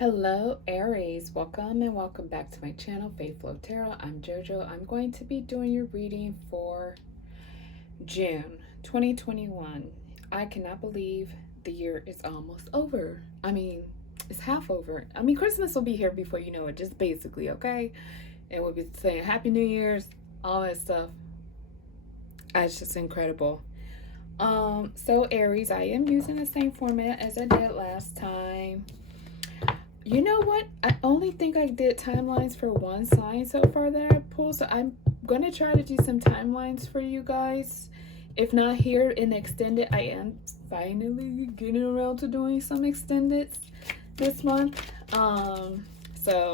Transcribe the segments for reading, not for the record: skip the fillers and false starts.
Hello, Aries. Welcome and welcome back to my channel, Faith Flow Tarot. I'm JoJo. I'm going to be doing your reading for June 2021. I cannot believe the year is almost over. It's half over. Christmas will be here before you know it, just basically, okay? And we'll be saying Happy New Year's, all that stuff. It's just incredible. So Aries, I am using the same format as I did last time. You know what? I only think I did timelines for one sign so far that I pulled. So I'm going to try to do some timelines for you guys. If not here in extended, I am finally getting around to doing some extended this month. So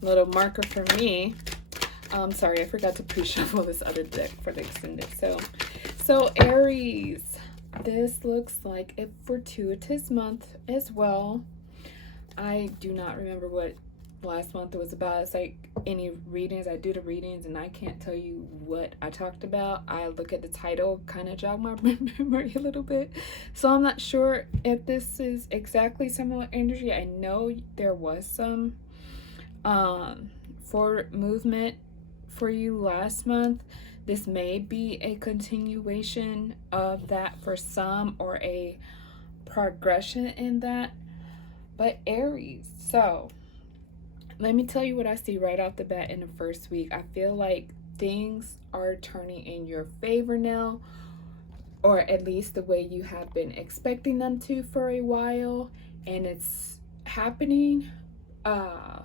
little marker for me. Sorry, I forgot to pre-shuffle this other deck for the extended. So Aries, this looks like a fortuitous month as well. I do not remember what last month was about. It's like any readings. I do the readings and I can't tell you what I talked about. I look at the title, kind of jog my memory a little bit. So I'm not sure if this is exactly similar energy. I know there was some forward movement for you last month. This may be a continuation of that for some, or a progression in that. But Aries, so let me tell you what I see right off the bat in the first week. I feel like things are turning in your favor now, or at least the way you have been expecting them to for a while, and it's happening. I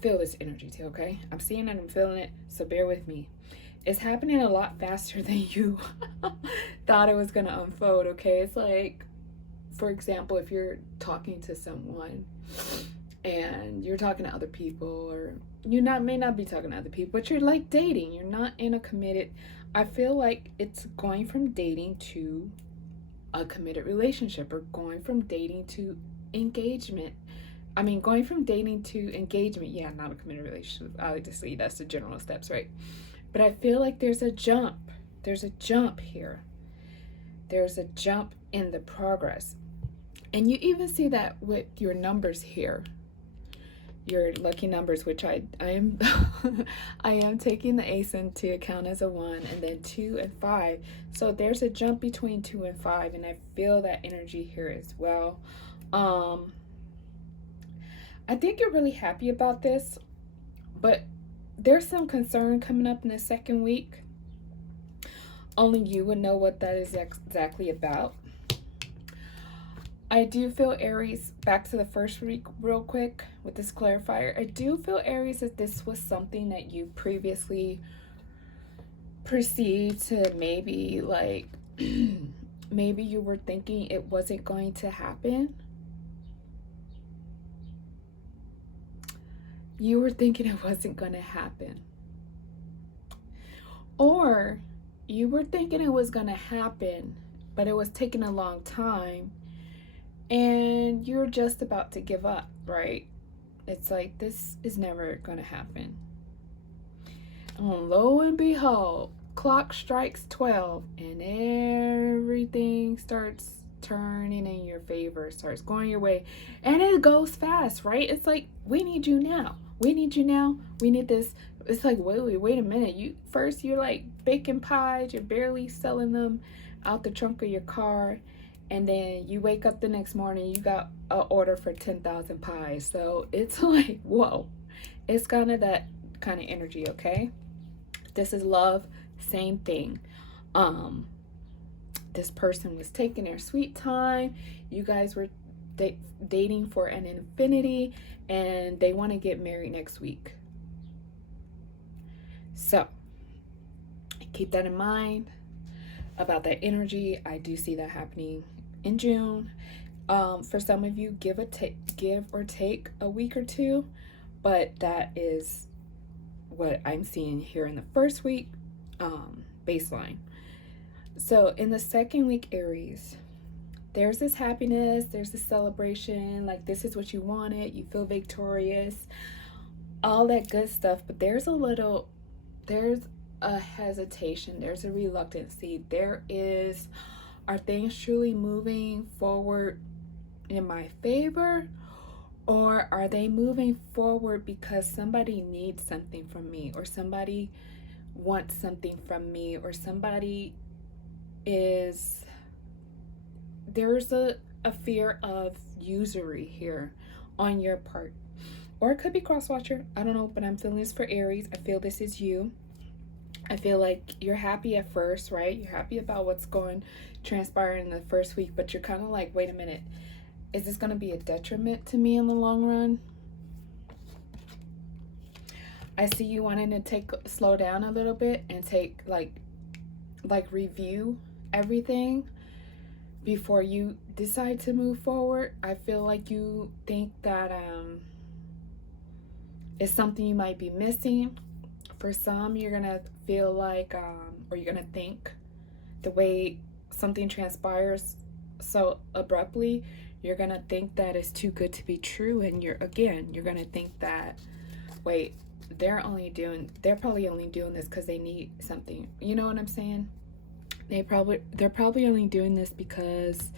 feel this energy too, okay? I'm seeing it, I'm feeling it, so bear with me. It's happening a lot faster than you thought it was going to unfold, okay? It's like, for example, if you're talking to someone and you're talking to other people, or may not be talking to other people, but you're like dating, you're not in a committed, I feel like it's going from dating to a committed relationship, or going from dating to engagement. Going from dating to engagement, yeah, not a committed relationship. I like to say that's the general steps, right? But I feel like there's a jump. There's a jump here. There's a jump in the progress. And you even see that with your numbers here, your lucky numbers, which I am I am taking the ace into account as a 1, and then 2 and 5. So there's a jump between 2 and 5, and I feel that energy here as well. I think you're really happy about this, but there's some concern coming up in the second week. Only you would know what that is exactly about. I do feel, Aries, back to the first week real quick with this clarifier. I do feel, Aries, that this was something that you previously perceived to maybe like maybe you were thinking it wasn't going to happen. You were thinking it wasn't going to happen. Or you were thinking it was going to happen, but it was taking a long time, and you're just about to give up, right? It's like, this is never going to happen. And lo and behold, clock strikes 12 and everything starts turning in your favor, starts going your way, and it goes fast, right? It's like, we need you now. We need you now. We need this. It's like, wait a minute. You're like baking pies. You're barely selling them out the trunk of your car. And then you wake up the next morning, you got an order for 10,000 pies. So it's like, whoa. It's kind of that kind of energy, okay? This is love, same thing. This person was taking their sweet time. You guys were dating for an infinity, and they want to get married next week. So keep that in mind about that energy. I do see that happening in June. For some of you, give or take a week or two, but that is what I'm seeing here in the first week, baseline. So in the second week, Aries, there's this happiness, there's this celebration, like this is what you wanted, you feel victorious, all that good stuff. But there's a hesitation, there's a reluctancy, are things truly moving forward in my favor, or are they moving forward because somebody needs something from me, or somebody wants something from me, or somebody is, there's a fear of usury here on your part. Or it could be cross watcher. I don't know, but I'm feeling this for Aries. I feel this is you. I feel like you're happy at first, right? You're happy about what's going transpire in the first week, but you're kind of like, wait a minute, is this going to be a detriment to me in the long run? I see you wanting to slow down a little bit and take like review everything before you decide to move forward. I feel like you think that it's something you might be missing. For some, you're gonna feel like or you're gonna think, the way something transpires so abruptly, you're gonna think that it's too good to be true, and you're gonna think that, wait, they're probably only doing this because they need something. You know what I'm saying? They're probably only doing this because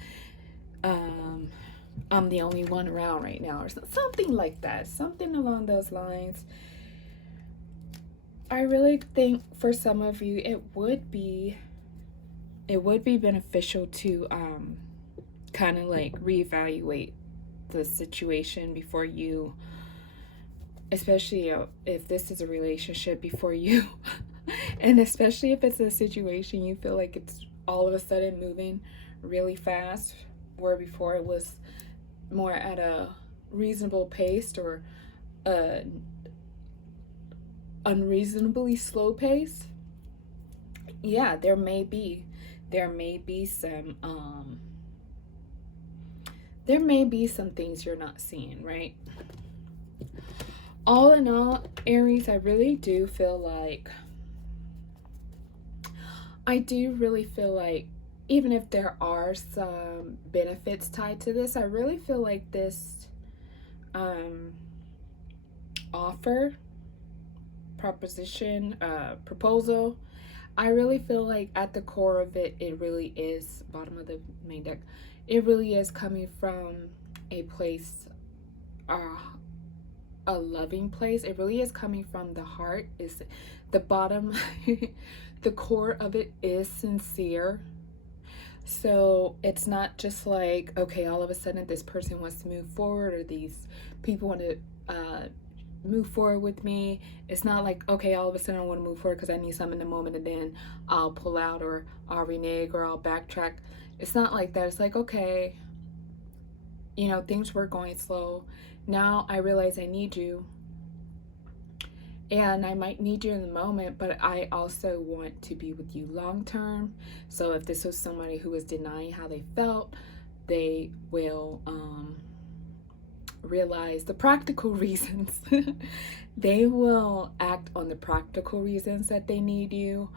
I'm the only one around right now, or something like that, something along those lines. I really think for some of you it would be beneficial to kind of like reevaluate the situation before you, especially if this is a relationship, before you and especially if it's a situation you feel like it's all of a sudden moving really fast, where before it was more at a reasonable pace, or a unreasonably slow pace. Yeah, there may be some things you're not seeing, right? All in all, Aries, I really do feel like even if there are some benefits tied to this, I really feel like this offer, proposition, proposal, I really feel like at the core of it, it really is, bottom of the main deck, it really is coming from a place, a loving place. It really is coming from the heart. Is the bottom the core of it is sincere. So it's not just like, okay, all of a sudden this person wants to move forward, or these people want to move forward with me. It's not like, okay, all of a sudden I want to move forward because I need something in the moment, and then I'll pull out, or I'll renege, or I'll backtrack. It's not like that. It's like, okay, things were going slow. Now I realize I need you, and I might need you in the moment, but I also want to be with you long term. So if this was somebody who was denying how they felt, they will realize the practical reasons. They will act on the practical reasons that they need you,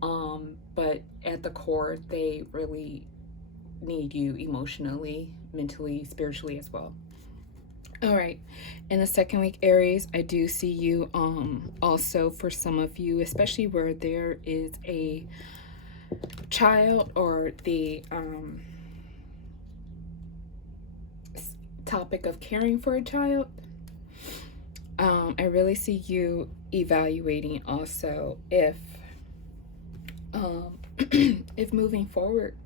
but at the core, they really need you emotionally, mentally, spiritually as well. All right, in the second week, Aries, I do see you also, for some of you, especially where there is a child, or the topic of caring for a child. I really see you evaluating also if if moving forward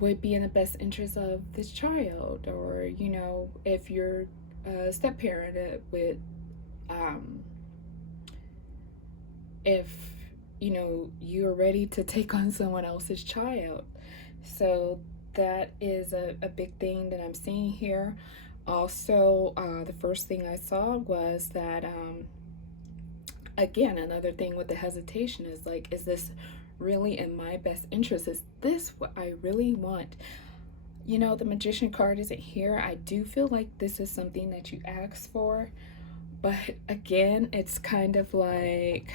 would be in the best interest of this child, or if you're a step parent with if you're ready to take on someone else's child. So that is a big thing that I'm seeing here. Also, the first thing I saw was that again, another thing with the hesitation is like, is this really in my best interest? Is this what I really want? The Magician card isn't here. I do feel like this is something that you asked for, but again, it's kind of like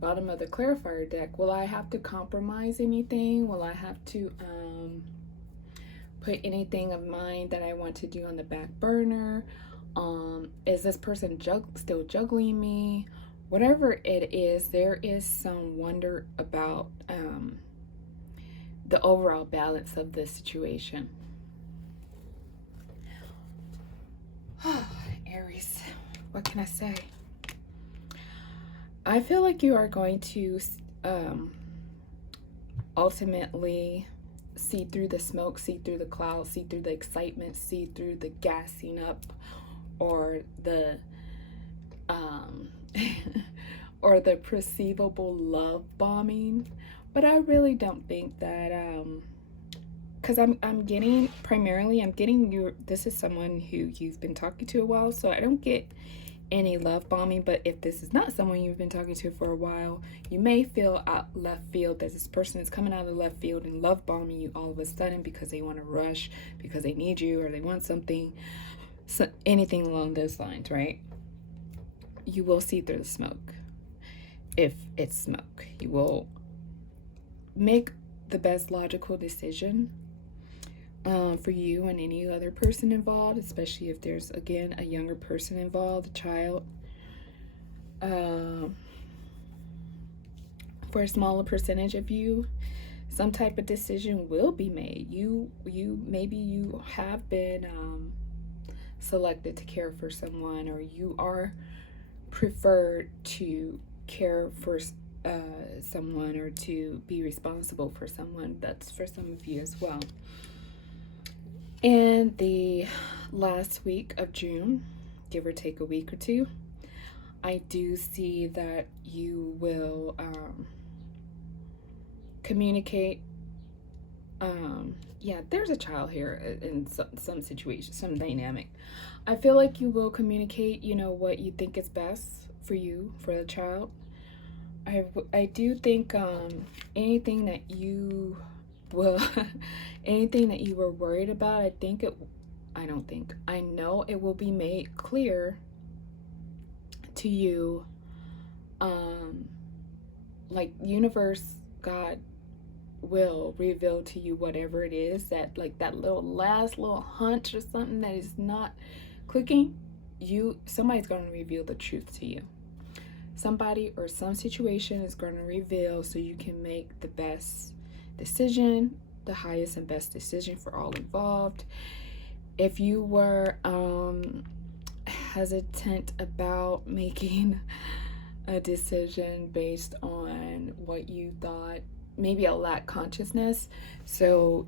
bottom of the clarifier deck. Will I have to compromise anything? Will I have to put anything of mine that I want to do on the back burner? Is this person still juggling me? Whatever it is, there is some wonder about the overall balance of the situation. Aries, what can I say? I feel like you are going to ultimately see through the smoke, see through the clouds, see through the excitement, see through the gassing up, or the or the perceivable love bombing. But I really don't think that because I'm getting primarily I'm getting you, this is someone who you've been talking to a while, so I don't get any love bombing. But if this is not someone you've been talking to for a while, you may feel out left field that this person is coming out of the left field and love bombing you all of a sudden because they want to rush, because they need you, or they want something, so anything along those lines, right? You will see through the smoke. If it's smoke, you will make the best logical decision for you and any other person involved, especially if there's, again, a younger person involved, a child. For a smaller percentage of you, some type of decision will be made. Maybe you have been selected to care for someone, or you are preferred to care for someone, or to be responsible for someone. That's for some of you as well. In the last week of June, give or take a week or two, I do see that you will communicate. Yeah, there's a child here in some situation, some dynamic. I feel like you will communicate, what you think is best for you, for the child. I do think anything that you will, anything that you were worried about, I know it will be made clear to you. Like, universe, God will reveal to you whatever it is that, like, that last little hunch or something that is not clicking. Somebody's going to reveal the truth to you. Somebody or some situation is going to reveal, so you can make the best decision, the highest and best decision for all involved. If you were hesitant about making a decision based on what you thought, maybe a lack consciousness, so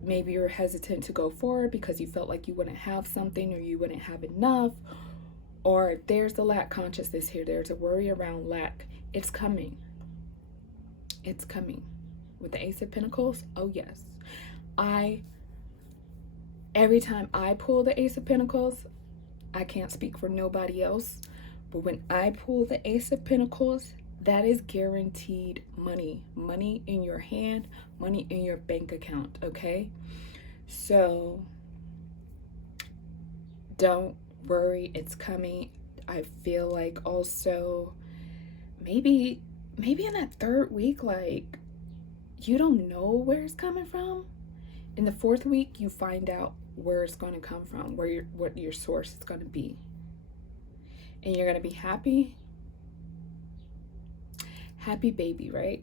maybe you're hesitant to go forward because you felt like you wouldn't have something, or you wouldn't have enough, or there's a lack consciousness here, there's a worry around lack. It's coming. It's coming. With the Ace of Pentacles, oh yes. Every time I pull the Ace of Pentacles, I can't speak for nobody else, but when I pull the Ace of Pentacles, that is guaranteed money. Money in your hand, money in your bank account, okay? So don't worry, it's coming. I feel like also maybe in that third week, like, you don't know where it's coming from. In the fourth week, you find out where it's going to come from, what your source is going to be. And you're going to be happy. Happy baby, right?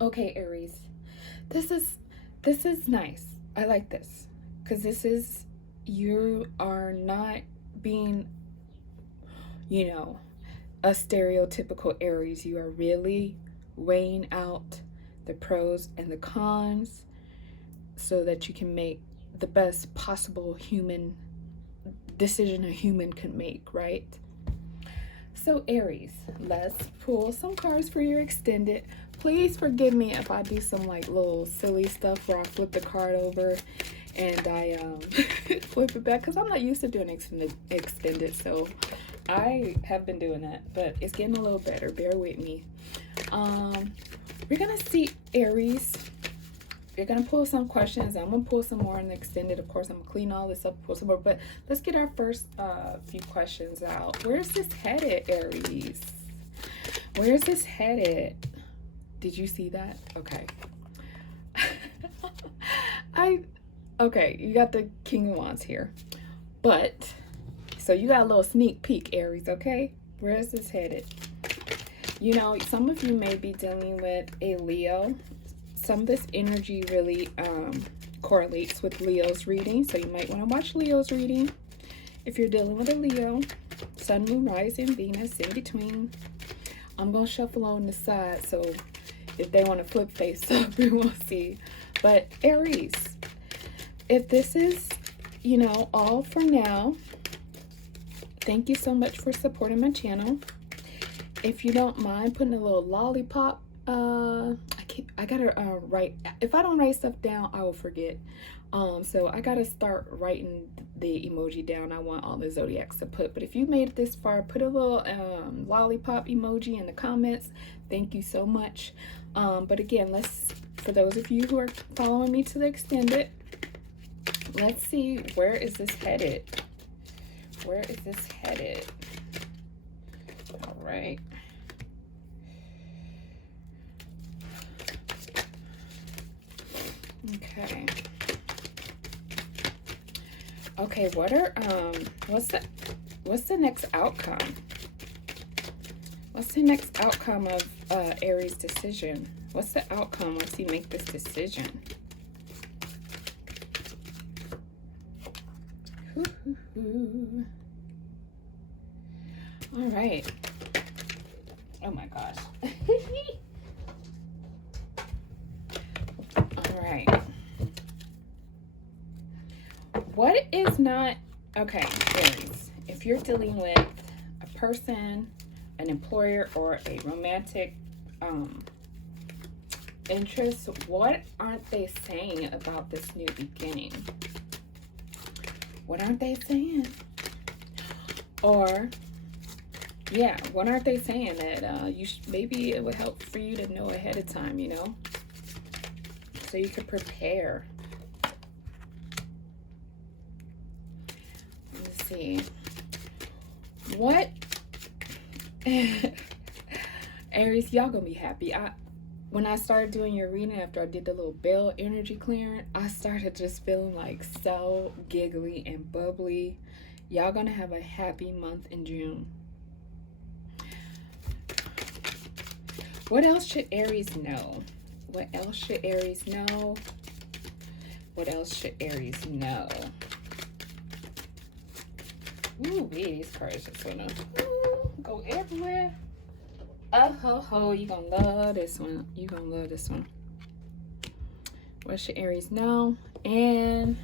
Okay, Aries. This is nice. I like this. Because you are not being, a stereotypical Aries. You are really weighing out the pros and the cons so that you can make the best possible human decision a human can make, right? So Aries, let's pull some cards for your extended. Please forgive me if I do some like little silly stuff where I flip the card over and I flip it back, because I'm not used to doing extended, so I have been doing that, but it's getting a little better. Bear with me. We're gonna see, Aries. You're gonna pull some questions. I'm gonna pull some more in the extended. Of course, I'm gonna clean all this up, pull some more, but let's get our first few questions out. Where's this headed, Aries? Where's this headed? Did you see that? Okay. Okay, you got the King of Wands here. But, so you got a little sneak peek, Aries, okay? Where is this headed? Some of you may be dealing with a Leo. Some of this energy really correlates with Leo's reading, so you might want to watch Leo's reading if you're dealing with a Leo. Sun, Moon, Rising, Venus, in between. I'm going to shuffle on the side, so if they want to flip face up, we will see. But Aries, if this is, you know, all for now, thank you so much for supporting my channel. If you don't mind putting a little lollipop, I gotta write. If I don't write stuff down, I will forget. So I gotta start writing the emoji down I want all the zodiacs to put. But if you made it this far, put a little lollipop emoji in the comments. Thank you so much. But again, for those of you who are following me to the extended, let's see, where is this headed? Where is this headed? All right. Okay. Okay, what's the next outcome? What's the next outcome of Aries' decision? What's the outcome once you make this decision? All right. Oh my gosh. All right. What is not, okay, Aries, if you're dealing with a person, an employer, or a romantic interest, what aren't they saying about this new beginning? What aren't they saying? Or, yeah, what aren't they saying that maybe it would help for you to know ahead of time, you know? So you could prepare. Let's see. What? Aries, y'all gonna be happy. When I started doing your reading after I did the little bell energy clearing, I started just feeling like so giggly and bubbly. Y'all gonna have a happy month in June. What else should Aries know? What else should Aries know? What else should Aries know? Ooh, these cards just gonna go everywhere. Oh ho ho, you gonna love this one. You gonna love this one. What should Aries know? And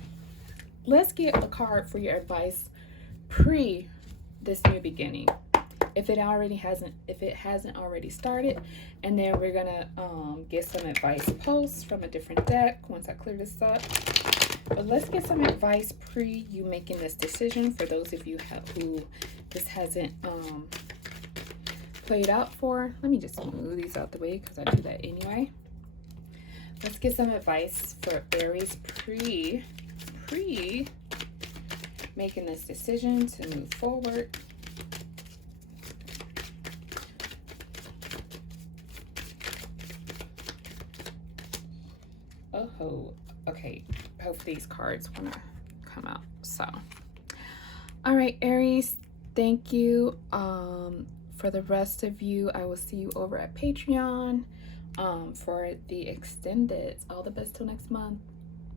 let's get a card for your advice pre this new beginning. If it hasn't already started, and then we're gonna get some advice post from a different deck once I clear this up. But let's get some advice pre you making this decision for those of you who this hasn't played out for. Let me just move these out the way because I do that anyway. Let's get some advice for Aries pre making this decision to move forward. Oh, okay. Hope these cards want to come out. So, all right, Aries, thank you. For the rest of you, I will see you over at Patreon for the extended. All the best till next month.